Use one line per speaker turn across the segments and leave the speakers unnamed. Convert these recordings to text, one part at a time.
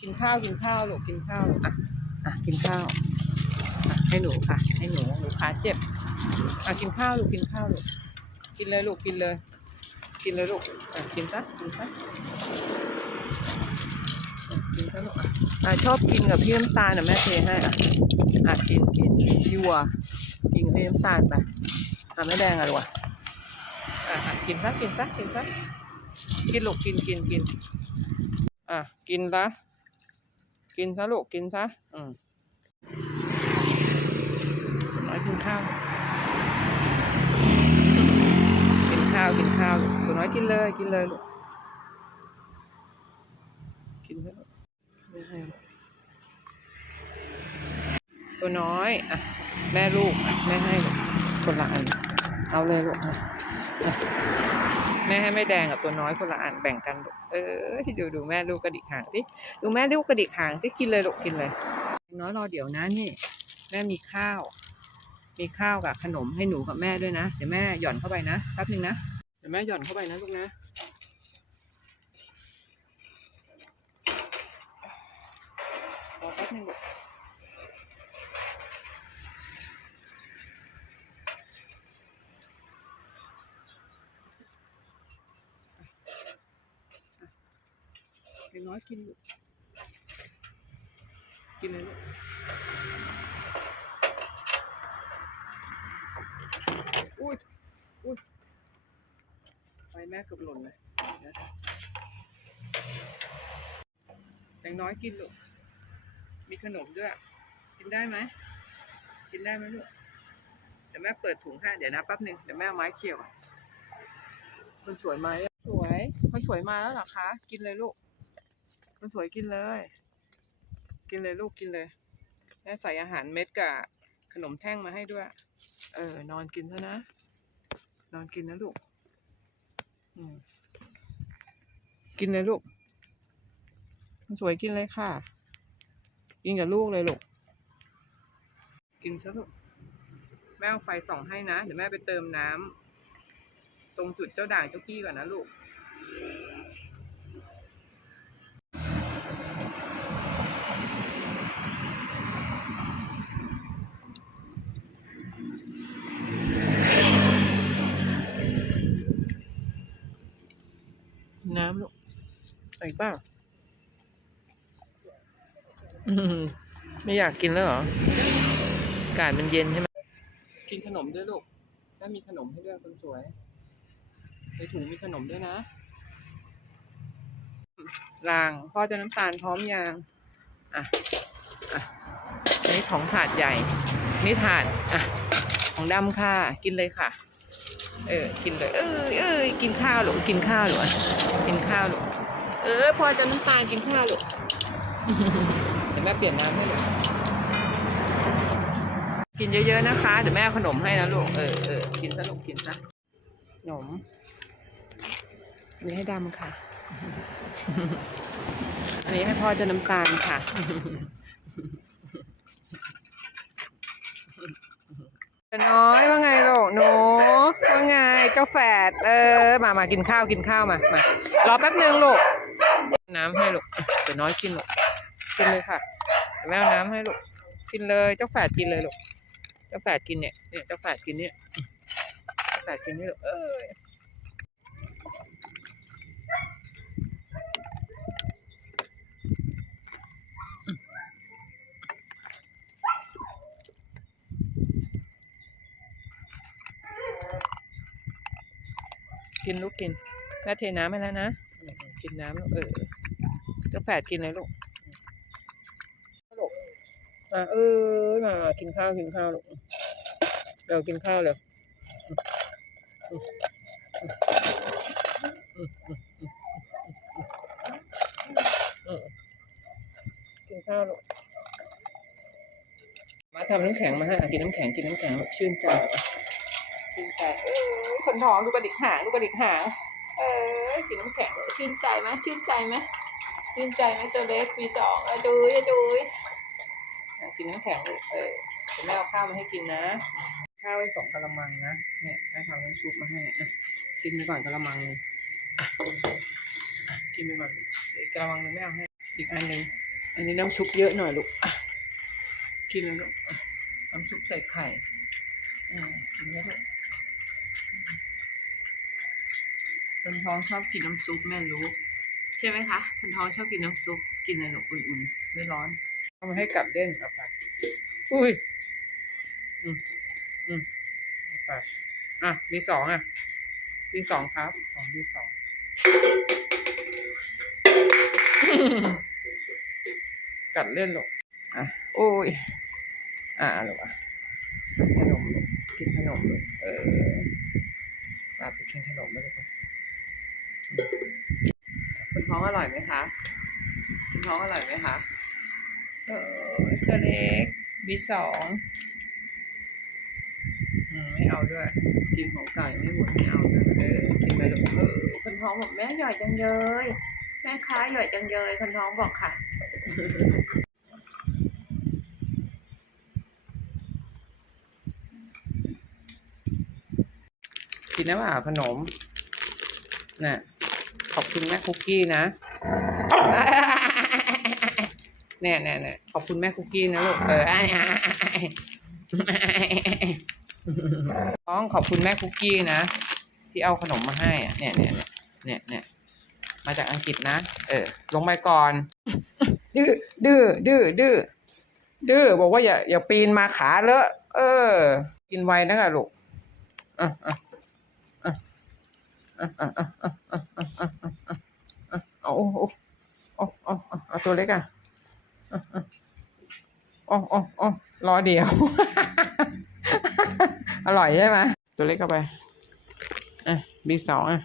กินข้าวกินข้าวลูกกินข้าวลูกอะอะกินข้าวอะให้หนูค่ะ ให้หนูหนูขาเจ็บอะกินข้าวลูกกินข้าวลูกกินเลยลูกกินเลย กินเลยลูกอะกินซะกินซะกินซะลูกอะอะชอบกินกับพี่น้ำตาลอะแม่เทให้อะอะกินกินพี่วัวกินกับพี่น้ำตาลไปอะแม่แดงอะลูกอะอะอะกินซะกินซะกินซะกินลูกกินกินกินอะกินละ กินซะลูกกินซะอืมน้อยกินข้าวกินข้าวกินข้าวตัวน้อยกินเลยกินเลยลูกกินซะลูกไม่ให้ตัวน้อยอะแม่ลูกแม่ให้ลูกคนละอันเอาเลยลูกอะ แม่ให้ไม่แดงกับตัวน้อยคนละอันแบ่งกัน เออที่ดูดูแม่ลูกกระดิกหางสิดูแม่ลูกกระดิกหางสิกินเลยลูกกินเลยน้อยรอเดี๋ยวนะนี่แม่มีข้าว มีข้าวกับขนมให้หนูกับแม่ด้วยนะเดี๋ยวแม่หย่อนเข้าไปนะแป๊บนึงนะเดี๋ยวแม่หย่อนเข้าไปนะลูกนะรอแป๊บนึงลูก ด็กน้อยกินลูกกินเลยลูกอุ้ยอุ้ยไปแม่เกือบหล่นเลยนะแตงน้อยกินลูกมีขนมด้วย กินได้ไหม กินได้ไหมลูก เดี๋ยวแม่เปิดถุงให้ เดี๋ยวนะแป๊บหนึ่งเดี๋ยวแม่เอาไม้เขี่ยวคนสวยไหมสวย คนสวยมาแล้วเหรอคะ กินเลยลูก คนสวยกินเลย กินเลยลูกกินเลยแม่ใส่อาหารเม็ดกับขนมแท่งมาให้ด้วย เออ นอนกินเถอะนะ นอนกินนะลูกกินเลยลูกสวยกินเลยค่ะ กินกับลูกเลยลูก กินซะลูก แม่เอาไฟส่องให้นะ เดี๋ยวแม่ไปเติมน้ำตรงจุดเจ้าด่างเจ้ากี้ก่อนนะลูก ใส่เปล่าอืมไม่อยากกินแล้วเหรออากาศมันเย็นใช่ไหมกินขนมด้วยลูกแม่มีขนมให้ด้วยคนสวย ในถุงมีขนมด้วยนะรางพ่อจะน้ำตาลพร้อมยังอะอะอันนี้ของถาดใหญ่ นี่ถาดอะของดำค่ะ กินเลยค่ะ เออ กินเลย เออเออกินข้าวหรอกินข้าวหรอกินข้าวหรอเออพอจะน้ำตาลกินข้าวหรอเดี๋ยวแม่เปลี่ยนน้ำให้ลูกกินเยอะๆนะคะ เดี๋ยวแม่เอาขนมให้นะลูก เออเออกินซะลูกกินซะขนมอันนี้ให้ดำค่ะ อันนี้ให้พ่อจะน้ำตาลค่ะ น้อยว่าไงลูกหนูว่าไงเจ้าแฝดเออมามากินข้าวกินข้าวมามารอแป๊บนึงลูกน้ำให้ลูกเดี๋ยวน้อยกินลูกกินเลยค่ะแม่เอาน้ำให้ลูกกินเลยเจ้าแฝดกินเลยลูกเจ้าแฝดกินเนี่ยเนี่ยเจ้าแฝดกินเนี่ยแฝดกินนี่ลูกเอ้ย กินลูกกินแม่เทน้ำให้แล้วนะ กินน้ำลูกเออจ้าแฝดกินเลยลูกลูกอะเออมากินข้าวกินข้าวลูกเดี๋ยวกินข้าวเร็วอืมกินข้าวลูกมาทำน้ำแข็งมาให้อะกินน้ำแข็งกินน้ำแข็งชื่นใจ ชื่นใจเออคนท้องดูกระดิกหางดูกระดิกหาง เออกินน้ำแข็งเลยชื่นใจไหมชื่นใจไหมชื่นใจไหมตัวเล็กปีสองอะดูยอะดูยอะกินน้ำแข็งลูกเออเดี๋ยวแม่เอาข้าวมาให้กินนะข้าวไว้สองกะละมังนะเนี่ยแม่ทำน้ำซุปมาให้อะกินไปก่อนกะละมังหนึงอะอะกินไปก่อนเดี๋ยวอีกกะละมังหนึงแม่เอาให้อีกอันหนึ่งอันนี้น้ำซุปเยอะหน่อยลูกอะกินเลยลูกอะน้ำซุปใส่ไข่อ่ากินแล้วลูก คนท้องชอบกินน้ำซุปแม่รู้ ใช่ไหมคะคนท้องชอบกินน้ำซุปกินอะไรหนูอุ่นๆไม่ร้อนเอามาให้กลับเด้งเอาไปอุ้ยอืมอืมเอาไปอะมีสองอะมีสองครับสองมีสองกัดเล่นหรอกอะโอ้ย อะหรอกอะขนมกินขนมเออมาไปกินขนมไม่ได้ปะคุณท้ องอร่อยไหมคะคุณท้องอร่อยไหมคะเออตัวเล็กบีสองอืมไม่เอาด้วย กินของเก่ายังไม่หมดไม่เอาด้วยเออกินไปลูกเออคนท้องบอกแม่หย่อยจังเลยแม่ค้าหย่อยจังเลยคนท้องบอกค่ะกินนะว่าขนมน่ะข อบคุณแม่คุกกี้นะเนี่ยเนี่ยเนี่ยขอบคุณแม่คุกกี้นะลูกเออไอ้ไอ้ต้องขอบคุณแม่คุกกี้นะ ที่เอาขนมมาให้อะเนี่ยเนี่ยเนี่ยเนี่ยเนี่ยมาจากอังกฤษนะ เออ ลงไปก่อน ดื้อดื้อดื้อดื้อดื้อบอกว่าอย่าอย่าปีนมาขาเลอะเออ กินไวนะลูกอะอะ เอาโอ้โอ้โอ้โอ้โอ้เอาตัวเล็กอะอะอะโอ้โอ้โอ้รอเดียว อร่อยใช่ไหมตัวเล็กเข้าไปอะบีสองอะ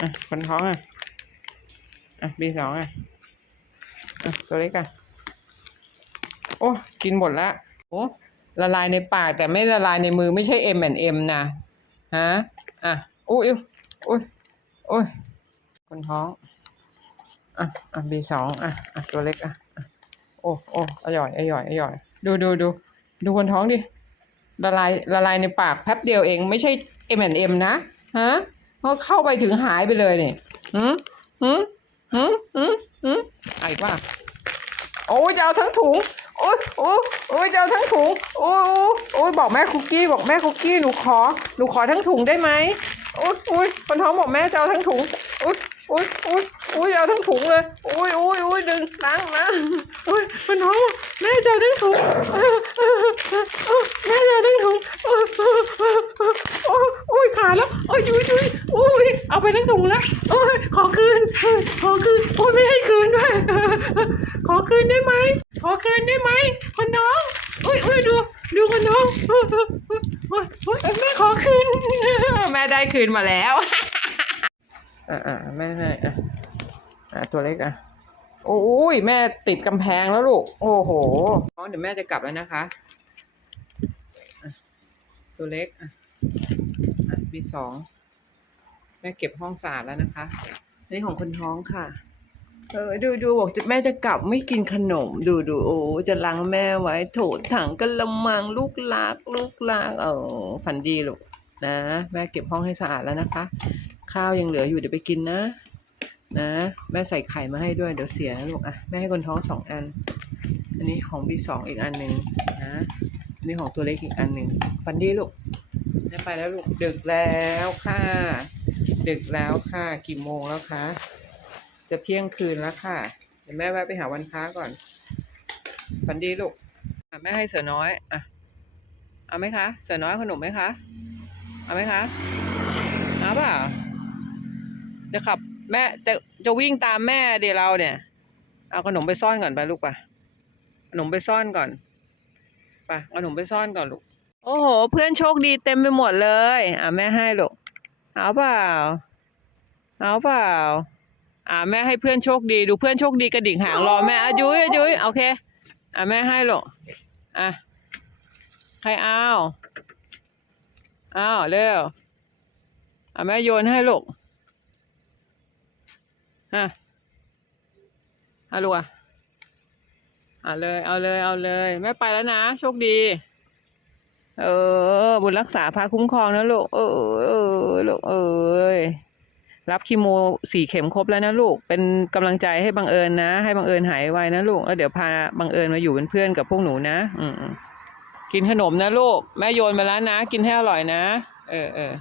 อะคนท้องอะอะบีสองอะอะตัวเล็กอะโอ้กินหมดละโอ้ละลายในปากแต่ไม่ละลายในมือไม่ใช่ M&M นะฮะอะ อุ้ยอุ้ยอุ้ยคนท้องอะอะบีสองอะอะตัวเล็กอะอะโอ้โอ้อร่อยอร่อยอร่อยดูดูดูดูคนท้องดิละลายละลายในปากแป๊บเดียวเองไม่ใช่ M and M นเอ็มนะฮะเพราะเข้าไปถึงหายไปเลยเนี่ยหืมหืมหืมหืมหืมไอ้ป่ะโอ้ยจะเอาทั้งถุงโอ้ยโอ้ยโอ้ยจะเอาทั้งถุงโอ้ยโอ้ยโอ้ยบอกแม่คุกกี้บอกแม่คุกกี้หนูขอหนูขอทั้งถุงได้ไหม อุ้ยอุ้ยคนท้องบอกแม่จะเอาทั้งถุง อุ้ยอุ้ยอุ้ยอุ้ยเอาทั้งถุงเลย อุ้ยอุ้ยอุ้ยดึงล้างล้างอุ้ยคนท้องแม่จะเอาทั้งถุงแม่จะเอาทั้งถุงอ้ยโอ้ยขาแล้วโอ้ยยุยยุยอุ้ยเอาไปทั้งถุงแล้วโอ้ยขอคืน ขอคืนโอ้ยไม่ให้คืนด้วย ขอคืนได้ไหม ขอคืนได้ไหมคนน้อง อุ้ยอุ้ยดู ดูคนน้องโอ้ยอุ้ยแม่ขอคืน แม่ได้คืนมาแล้ว อ่าอ่าแม่ให้อะอะตัวเล็กอะโอ้ยแม่ติดกำแพงแล้วลูก โอ้โหน้องเดี๋ยวแม่จะกลับแล้วนะคะอะตัวเล็กอะอะบีสองแม่เก็บห้องสะอาดแล้วนะคะอันนี้ของคนท้องค่ะ เออดูดูบอกจะแม่จะกลับไม่กินขนม ดูดูโอ้จะล้างแม่ไว้โถถังกระมังลูกลักลูกลักเออฝันดีลูก นะ แม่เก็บห้องให้สะอาดแล้วนะคะ ข้าวยังเหลืออยู่เดี๋ยวไปกินนะ นะ แม่ใส่ไข่มาให้ด้วยเดี๋ยวเสียนะลูกอะแม่ให้คนท้องสองอัน อันนี้ของบีสองอีกอันหนึ่งนะอันนี้ของตัวเล็กอีกอันหนึ่งฟันดีลูกแม่ไปแล้วลูกดึกแล้วค่ะ ดึกแล้วค่ะกี่โมงแล้วคะจะเที่ยงคืนแล้วค่ะเดี๋ยวแม่แวะไปหาวันค้าก่อนฝันดีลูกแม่ให้เสือน้อยอะเอาไหมคะ เสือน้อยขนมไหมคะ เอาไหมคะเอาเปล่าจะขับ แม่จะจะวิ่งตามแม่เดี๋ยวเราเนี่ย เอาขนมไปซ่อนก่อนไปลูกป่ะขนมไปซ่อนก่อนไปเอาขนมไปซ่อนก่อนลูก โอ้โห เพื่อนโชคดีเต็มไปหมดเลย อะแม่ให้ลูกเอาเปล่าเอาเปล่าอ่าแม่ให้เพื่อนโชคดีดูเพื่อนโชคดีกระดิ่งหางรอแม่อะยุ้ยอะยุ้ยโอเค อะแม่ให้ลูกอะใครเอา อ้าวแล้วเอาแม่โยนให้ลูกฮะเอาลูกอะเอาเลย เอาเลย เอาเลยแม่ไปแล้วนะ โชคดี เออ บุญรักษาพาคุ้มครองนะลูก เออเออลูกเออรับคีโมสี่เข็มครบแล้วนะลูก เป็นกำลังใจให้บังเอิญนะ ให้บังเอิญหายไวนะลูก แล้วเดี๋ยวพาบังเอิญมาอยู่เป็นเพื่อนกับพวกหนูนะ อืม กินขนมนะลูก แม่โยนมาแล้วนะ กินให้อร่อยนะ เออเออ